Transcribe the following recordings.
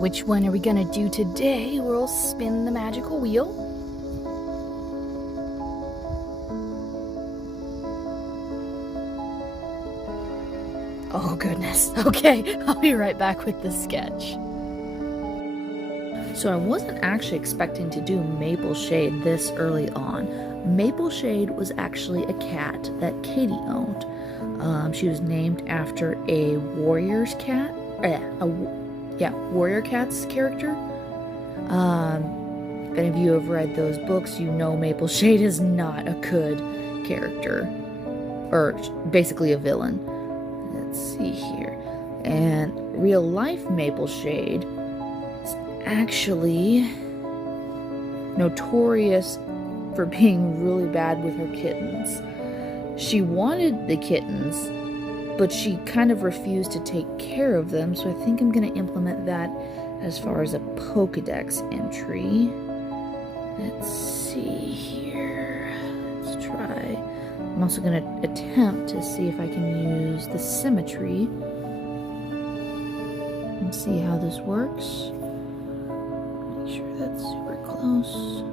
which one are we gonna do today? We'll spin the magical wheel. Oh goodness. Okay, I'll be right back with the sketch. So I wasn't actually expecting to do Mapleshade this early on. Mapleshade was actually a cat that Katie owned. She was named after a warrior's cat. Warrior Cat's character. If any of you have read those books, you know Mapleshade is not a good character. Or basically a villain. Let's see here. And real life Mapleshade is actually notorious for being really bad with her kittens. She wanted the kittens, but she kind of refused to take care of them, so I think I'm going to implement that as far as a Pokedex entry. Let's see here. Let's try. I'm also going to attempt to see if I can use the symmetry and see how this works. Make sure that's super close.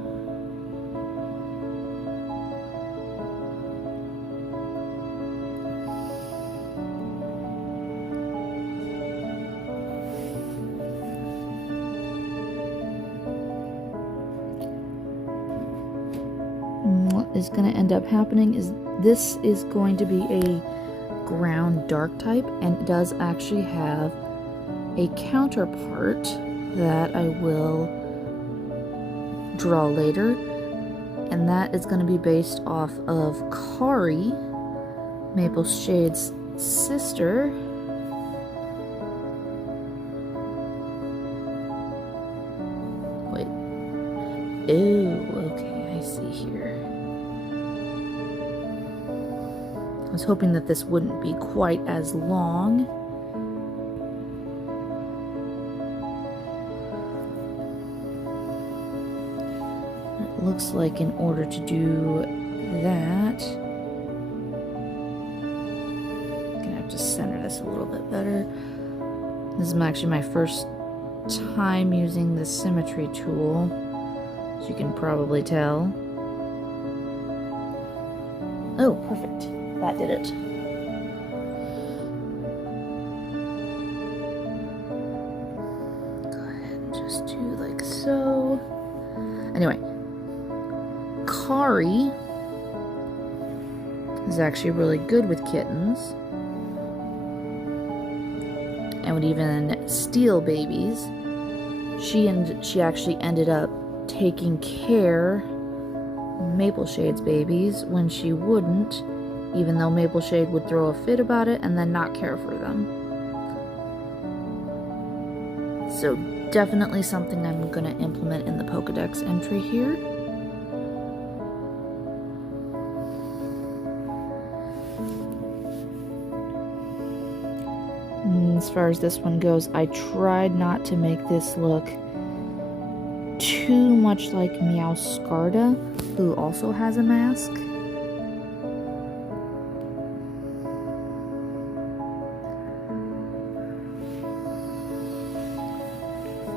What is going to end up happening is this is going to be a ground dark type, and it does actually have a counterpart that I will draw later, and that is going to be based off of Kari, Mapleshade's sister. Wait. Oh, okay, I see here. I was hoping that this wouldn't be quite as long. It looks like in order to do that, I'm gonna have to center this a little bit better. This is actually my first time using the symmetry tool, as you can probably tell. Oh, perfect. That did it. Go ahead and just do like so. Anyway, Kari is actually really good with kittens and would even steal babies. She actually ended up taking care of Mapleshade's babies when she wouldn't, even though Mapleshade would throw a fit about it and then not care for them. So definitely something I'm going to implement in the Pokedex entry here. And as far as this one goes, I tried not to make this look too much like Meowscarda, who also has a mask.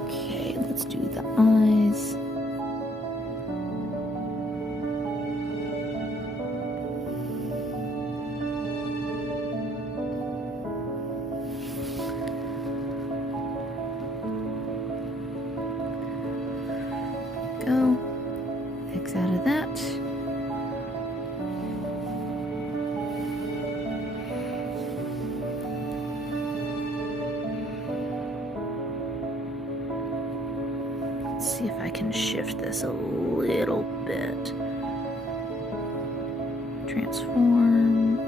Okay, let's do the eyes. Go. X out of that. Let's see if I can shift this a little bit. Transform.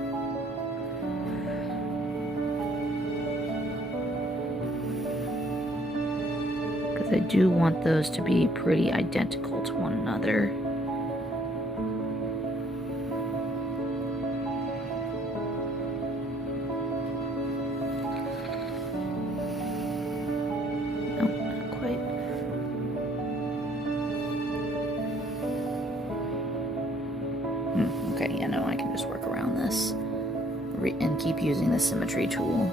I do want those to be pretty identical to one another. No, not quite. Okay, yeah, no, I can just work around this and keep using the symmetry tool.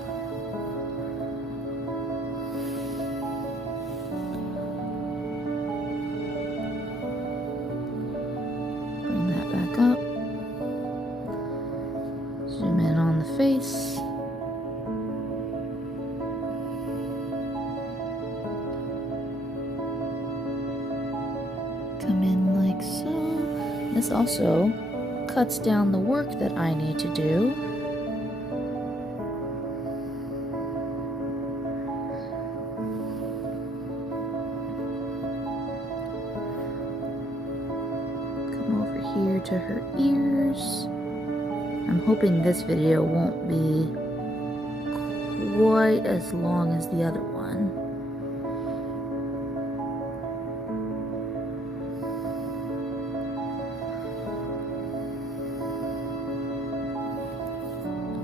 Come in like so. This also cuts down the work that I need to do. Come over here to her ears. I'm hoping this video won't be quite as long as the other one.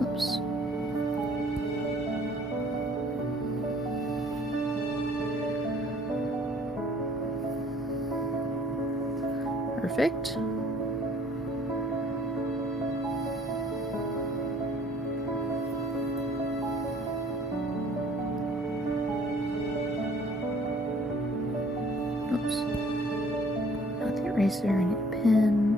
Oops. Perfect. Oops. Not the eraser, I need a pen.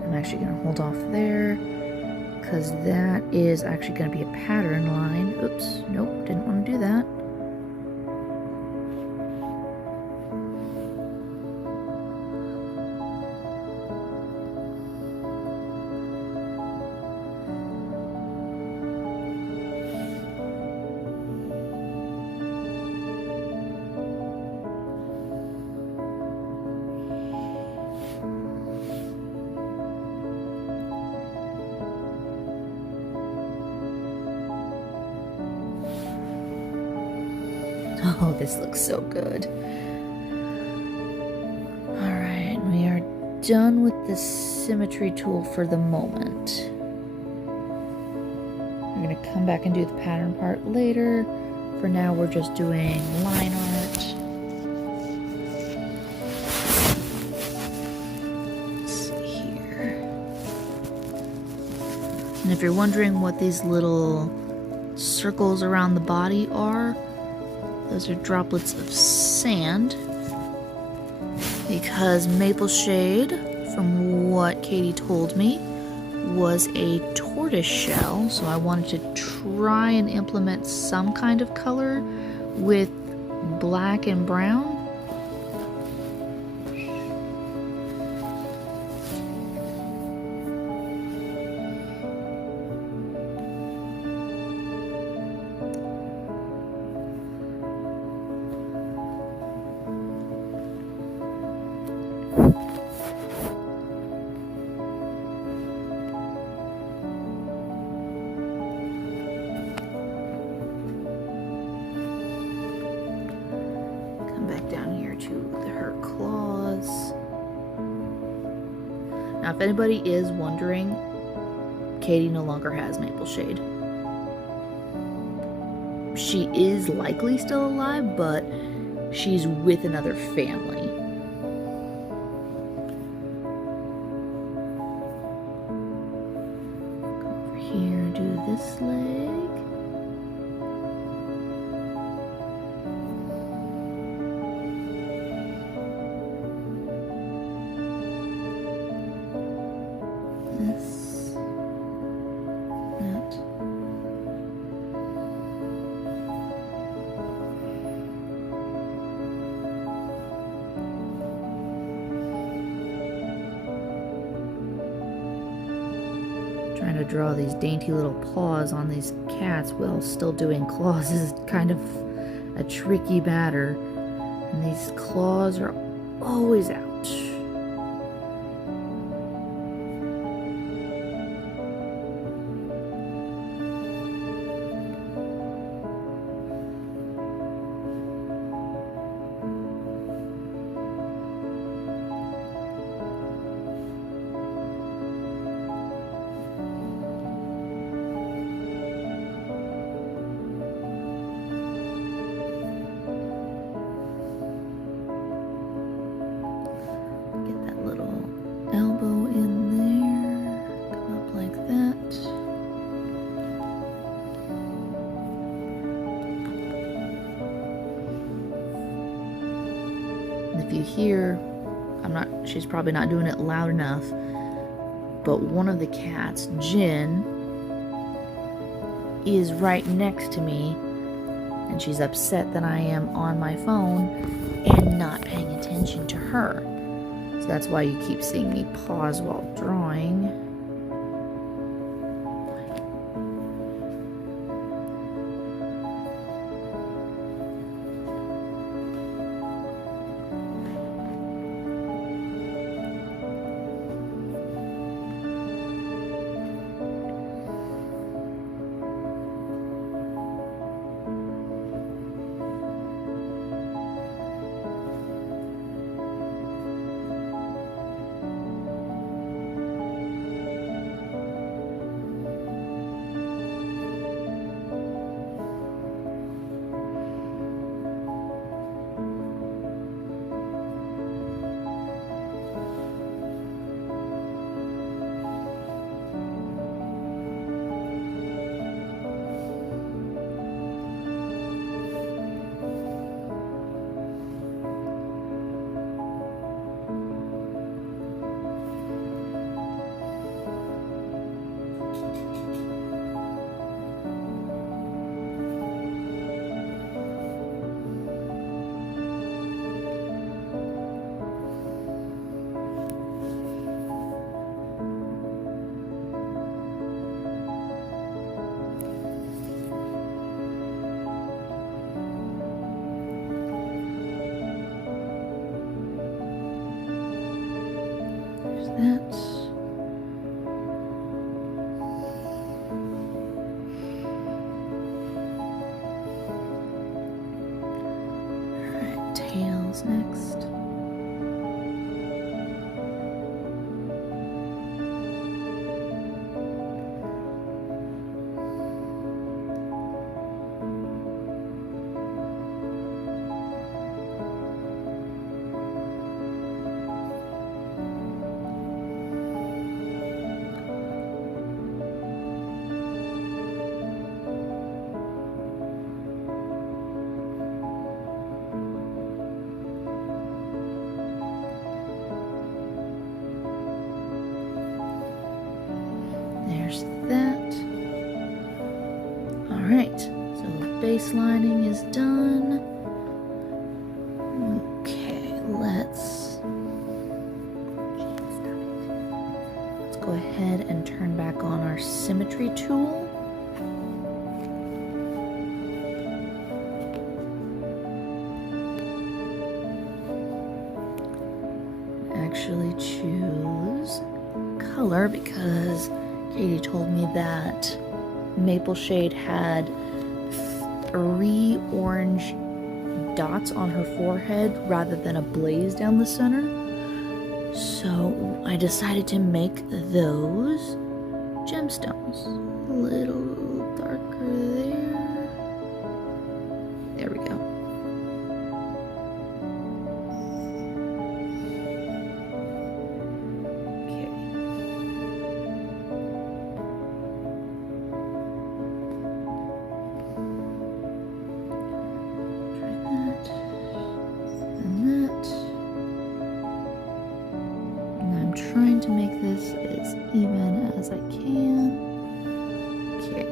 I'm actually going to hold off there because that is actually going to be a pattern line. Oops, nope, didn't want to do that. Oh, this looks so good. Alright, we are done with the symmetry tool for the moment. We're going to come back and do the pattern part later. For now, we're just doing line art. Let's see here. And if you're wondering what these little circles around the body are, those are droplets of sand, because Mapleshade, from what Katie told me, was a tortoise shell, so I wanted to try and implement some kind of color with black and brown. Down here to her claws. Now, if anybody is wondering, Katie no longer has Mapleshade. She is likely still alive, but she's with another family. Come over here and do this leg. Trying to draw these dainty little paws on these cats while still doing claws is kind of a tricky matter. And these claws are always out. if you hear, she's probably not doing it loud enough, but one of the cats, Jin, is right next to me, and she's upset that I am on my phone and not paying attention to her. So that's why you keep seeing me pause while drawing. Alright, tails next. There's that. Alright, so baselining is done. Okay, let's go ahead and turn back on our symmetry tool. Actually choose color because Katie told me that Mapleshade had 3 orange dots on her forehead rather than a blaze down the center. So I decided to make those gemstones. A little darker there. There we go. Trying to make this as even as I can. Okay.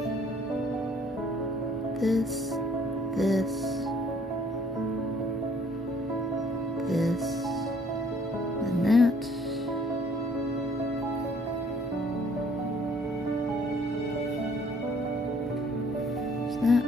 This, and that. There's that.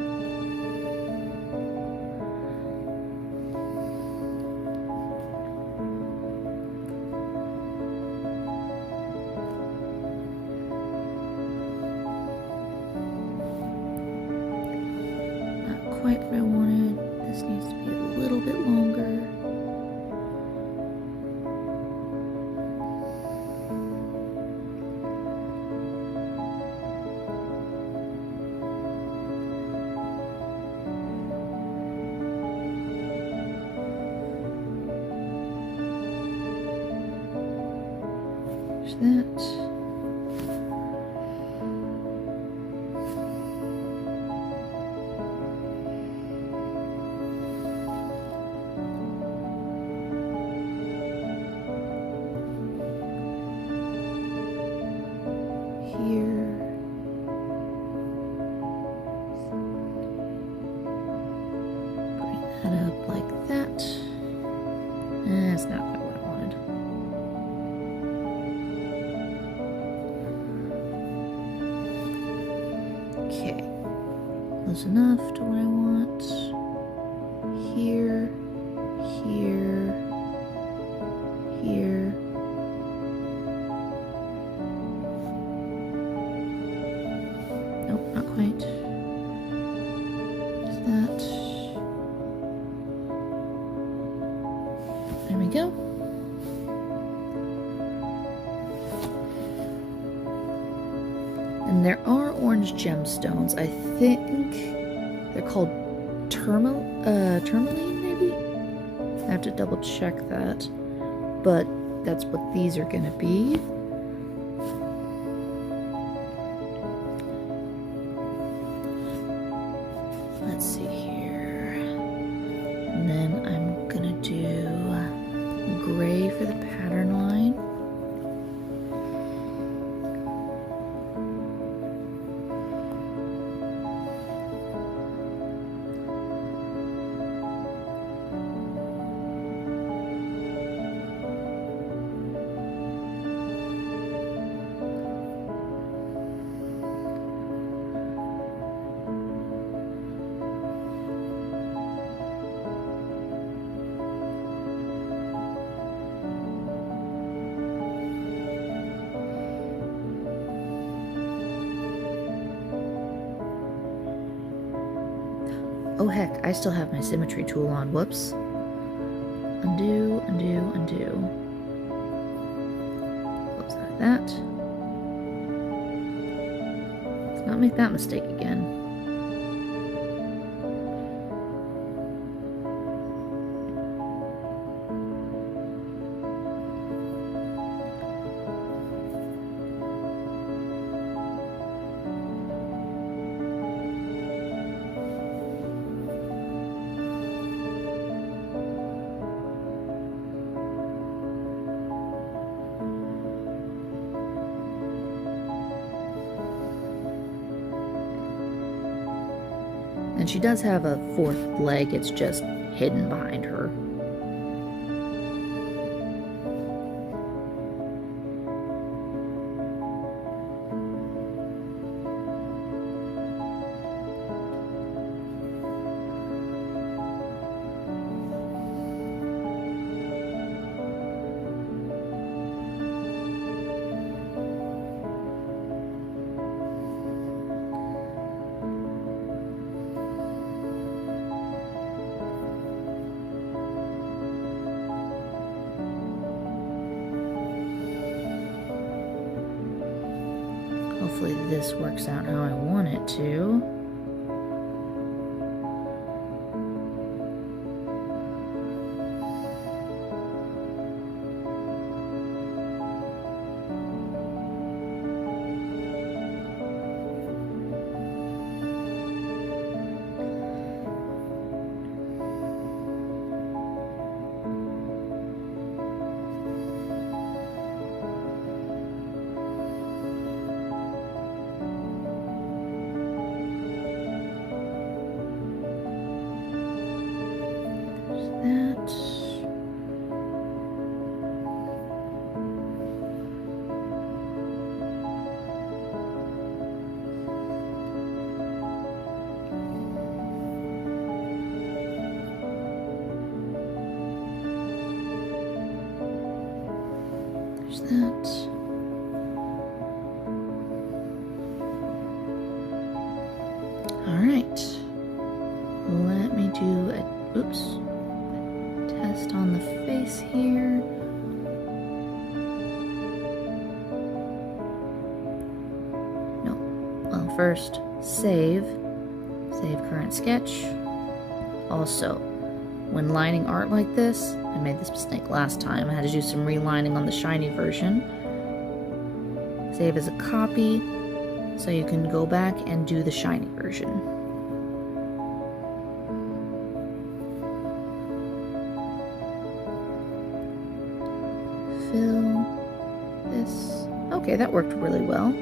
Quite what I wanted. This needs to be a little bit longer. There's that. close enough to what I want. Here, here, here. Nope, not quite. Just that. There we go. And there are orange gemstones. I think they're called tourmaline, maybe? I have to double check that. But that's what these are gonna be. Let's see here. And then I'm gonna do gray for the pattern line. Oh heck, I still have my symmetry tool on. Whoops. Undo, undo, undo. Close out of that. Let's not make that mistake again. And she does have a fourth leg, it's just hidden behind her. Hopefully this works out how I want it to. That. All right, let me do a test on the face here. No, well, first save current sketch. Also, when lining art like this, I made this mistake last time. I had to do some relining on the shiny version. Save as a copy, so you can go back and do the shiny version. Fill this. Okay, that worked really well.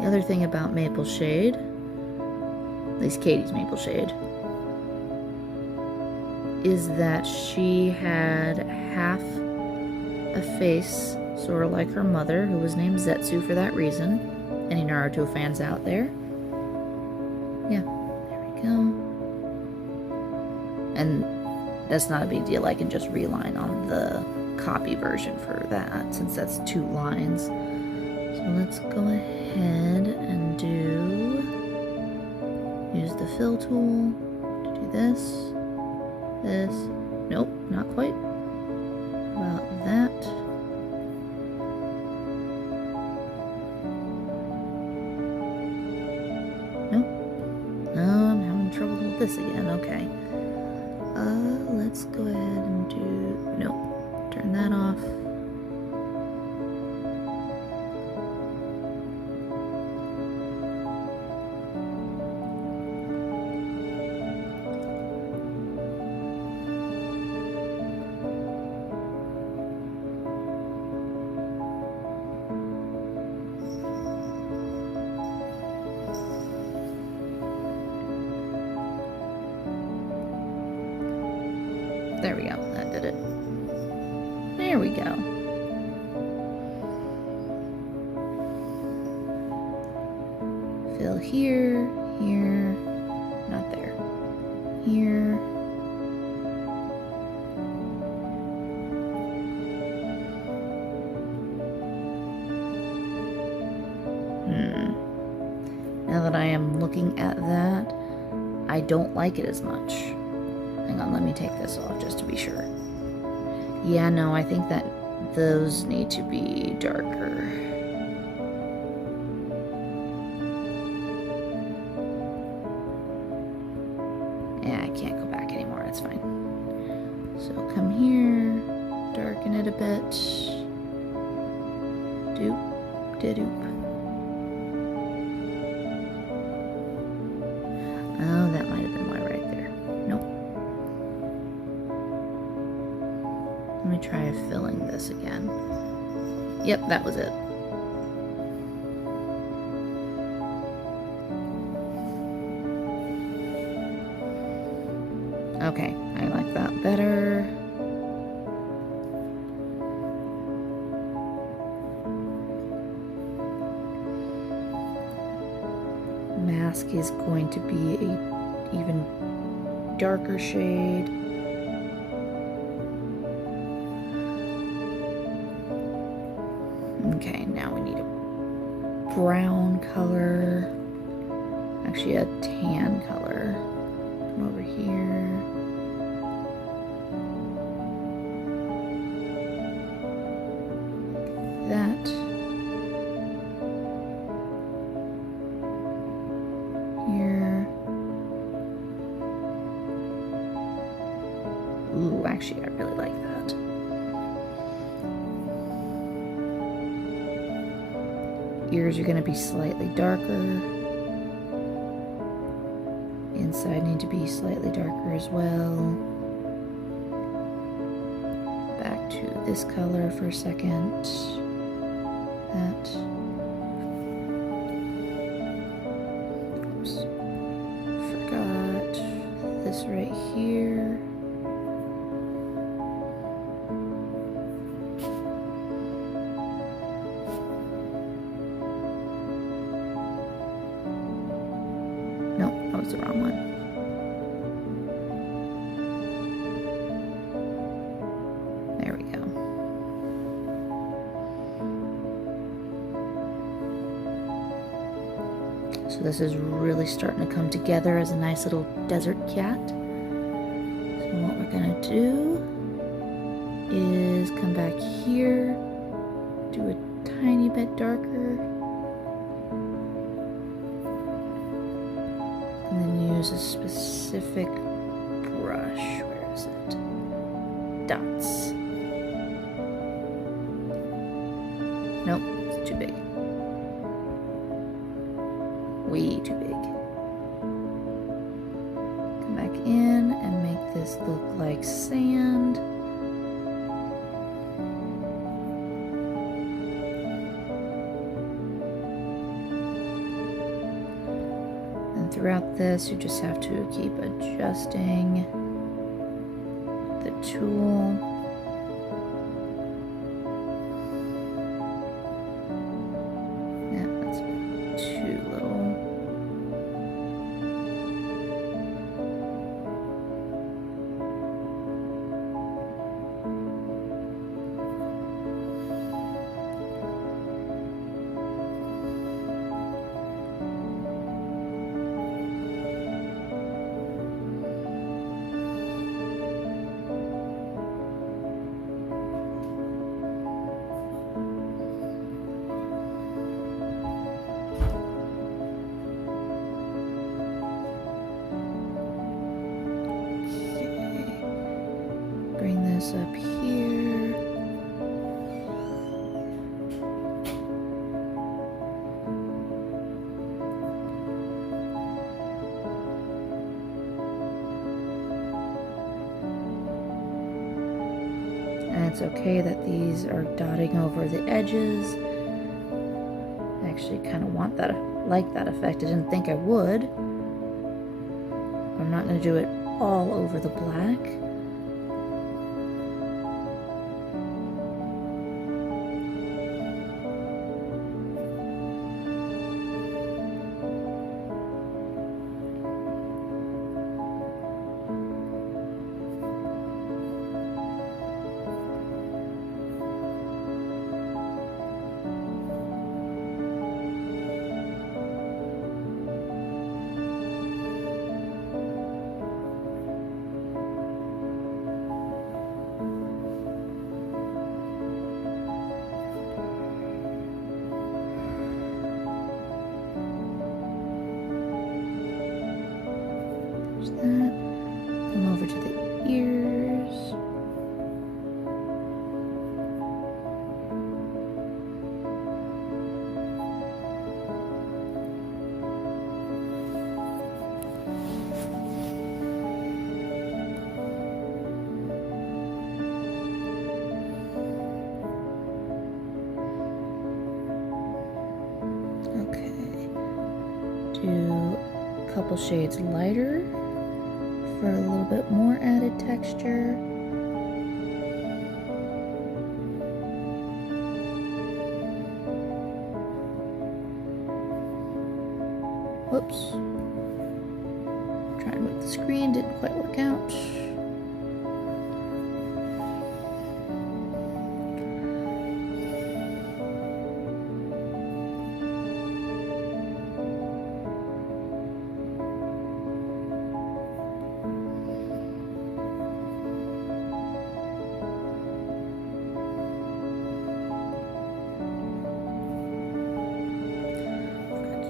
The other thing about Mapleshade, at least Katie's Mapleshade, is that she had half a face Sort of like her mother, who was named Zetsu for that reason. Any Naruto fans out there? Yeah, there we go. And that's not a big deal. I can just reline on the copy version for that, since that's 2 lines. So let's go ahead and use the fill tool to do this. Nope, not quite. About that. Nope. Oh, I'm having trouble with this again. Okay. Let's go ahead and do... Nope. Turn that off. There we go, that did it. There we go. Fill here, here, not there. Here. Now that I am looking at that, I don't like it as much. Hang on, let me take this off just to be sure. Yeah, no, I think that those need to be darker. Yeah, I can't go back anymore, that's fine. So come here, darken it a bit. Doop-de-doop. Oh, that might have been why right there. Nope. Let me try filling this again. Yep, that was it. Okay, I like that better. Mask is going to be a even darker shade. Okay, now we need a brown color. Actually, a tan color. Come over here. Like that. Here. Ooh, actually, I really like that. Ears are going to be slightly darker. Inside need to be slightly darker as well. Back to this color for a second. That. Oops. Forgot this right here. The wrong one. There we go. So this is really starting to come together as a nice little desert cat. So what we're gonna do is come back here, do a tiny bit darker. And then use a specific brush. Where is it? Dots. Nope, it's too big. Way too big. Come back in and make this look like sand. Throughout this, you just have to keep adjusting the tool. comes up here. And it's okay that these are dotting over the edges. I actually kind of want that, like that effect. I didn't think I would. I'm not going to do it all over the black. That. Come over to the ears. Okay. Do a couple shades lighter for a little bit more added texture. Whoops. Trying with the screen, didn't quite work out.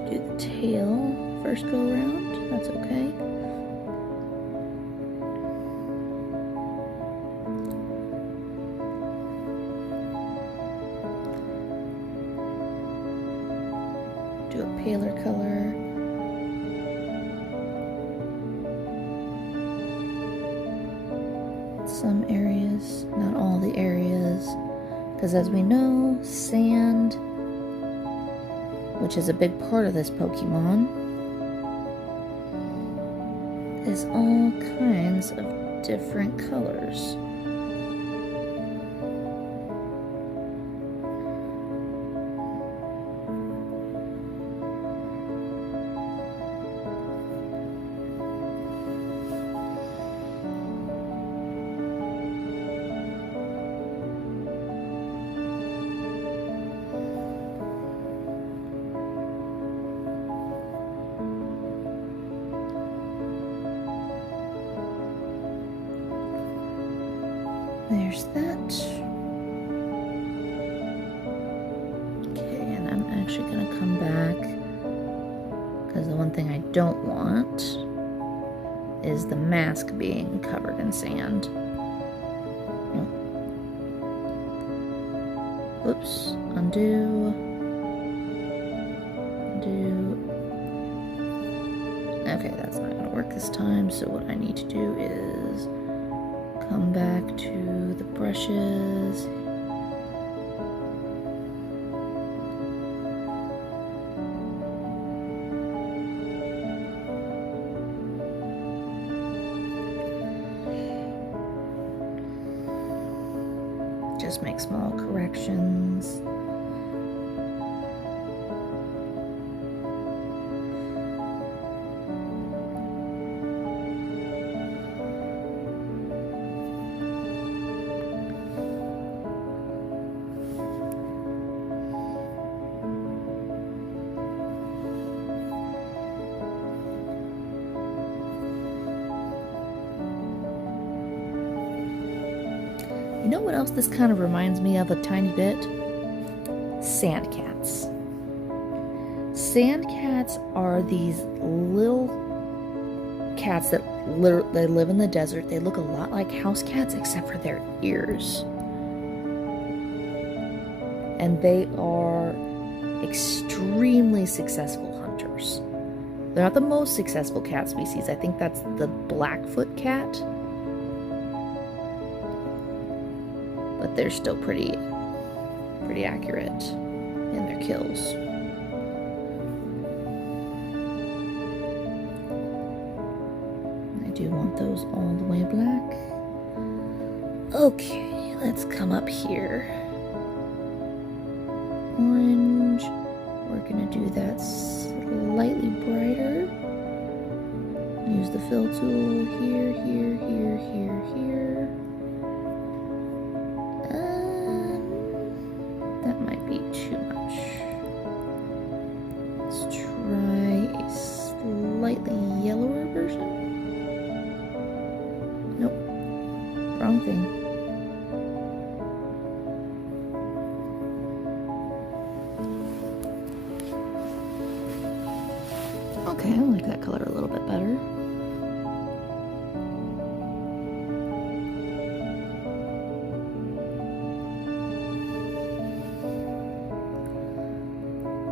Do the tail first go around, that's okay. Do a paler color. Some areas, not all the areas, because as we know, sand, which is a big part of this Pokemon, is all kinds of different colors. There's that. Okay, and I'm actually going to come back because the one thing I don't want is the mask being covered in sand. Oops, undo. Undo. Okay, that's not going to work this time, so what I need to do is come back to the brushes. Just make small corrections. You know what else this kind of reminds me of a tiny bit? Sand cats. Sand cats are these little cats that they live in the desert. They look a lot like house cats except for their ears. And they are extremely successful hunters. They're not the most successful cat species. I think that's the Blackfoot cat. But they're still pretty accurate in their kills. I do want those all the way black. Okay, let's come up here. Orange. We're gonna do that slightly brighter. Use the fill tool here, here, here, here, here. That might be too much. Let's try a slightly yellower version. Nope. Wrong thing. Okay, I like that color a little bit better.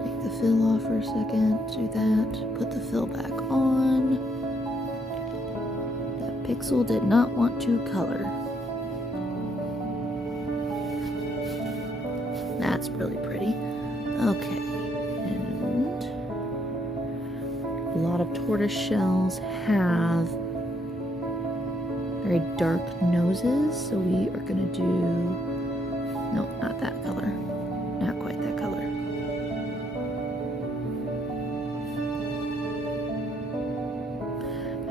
Take the fill off for a second, do that, put the fill back on. That pixel did not want to color. That's really pretty. Okay. A lot of tortoise shells have very dark noses, so we are going to do, no, not that color, not quite that color.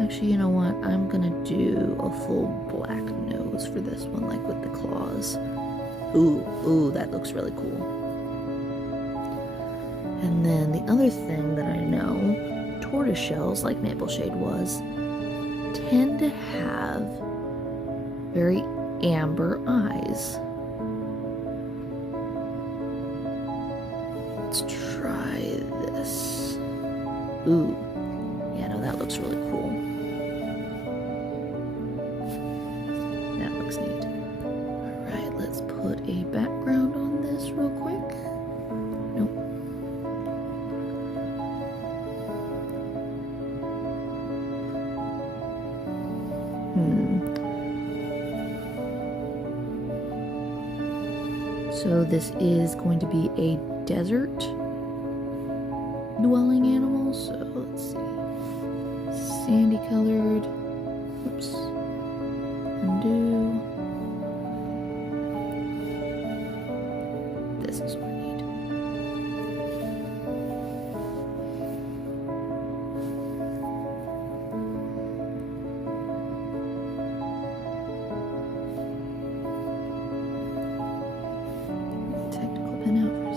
Actually, you know what, I'm going to do a full black nose for this one, like with the claws. Ooh, that looks really cool. And then the other thing that I know, tortoise shells, like Mapleshade was, tend to have very amber eyes. Let's try this. Ooh, yeah, no, that looks really cool. That looks neat. Alright, let's put a background on this real quick. Nope. So this is going to be a desert dwelling animal. So let's see. Sandy colored. Oops. Undo. This is what I need.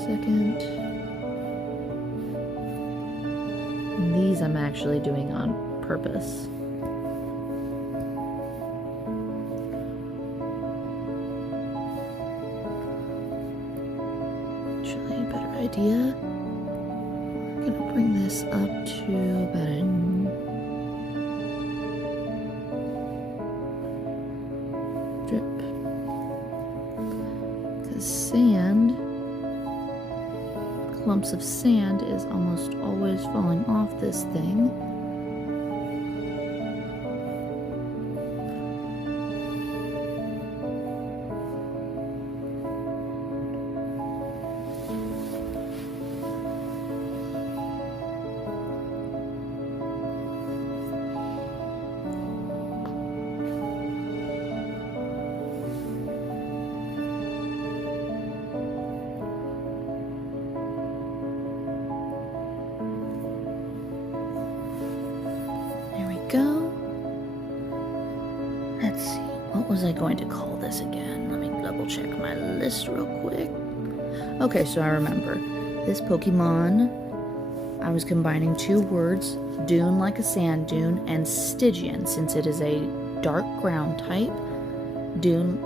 Second. And these I'm actually doing on purpose. Actually, a better idea. We're gonna bring this up to about a drip. Because sand, clumps of sand is almost always falling off this thing. Go. Let's see, what was I going to call this again? Let me double check my list real quick. Okay, so I remember this Pokemon, I was combining two words, dune like a sand dune, and Stygian, since it is a dark ground type. Dune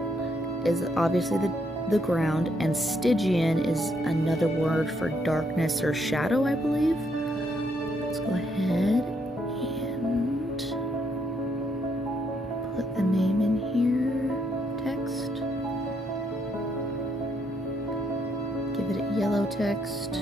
is obviously the ground, and Stygian is another word for darkness or shadow, I believe. Let's go ahead and text.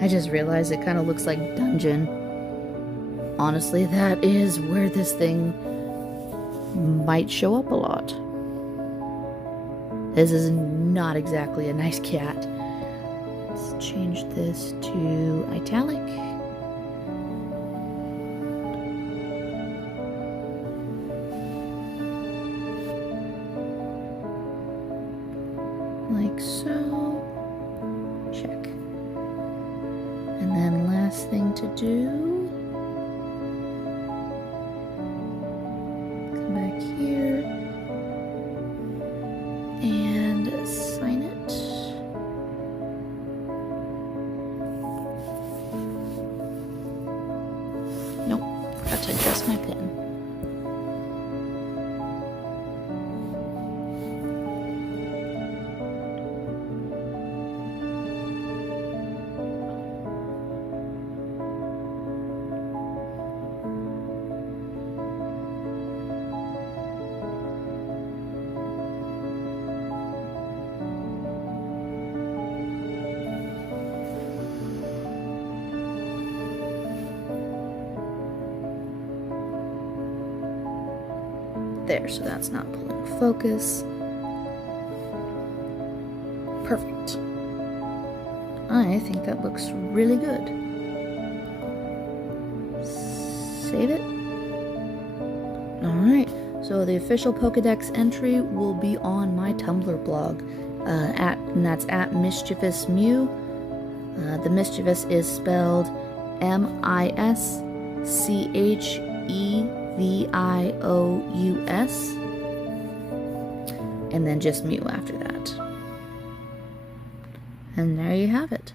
I just realized it kind of looks like Dungian. Honestly, that is where this thing might show up a lot. This is not exactly a nice cat. Let's change this to italic. Like so. Check. And then last thing to do, come back here and sign it. Nope, forgot to adjust my pen. There, so that's not pulling focus. Perfect. I think that looks really good. Save it. Alright, so the official Pokedex entry will be on my Tumblr blog, and that's at Mischievous Mew. The Mischievous is spelled MISCHEVIOUS, and then just Mew after that. And there you have it.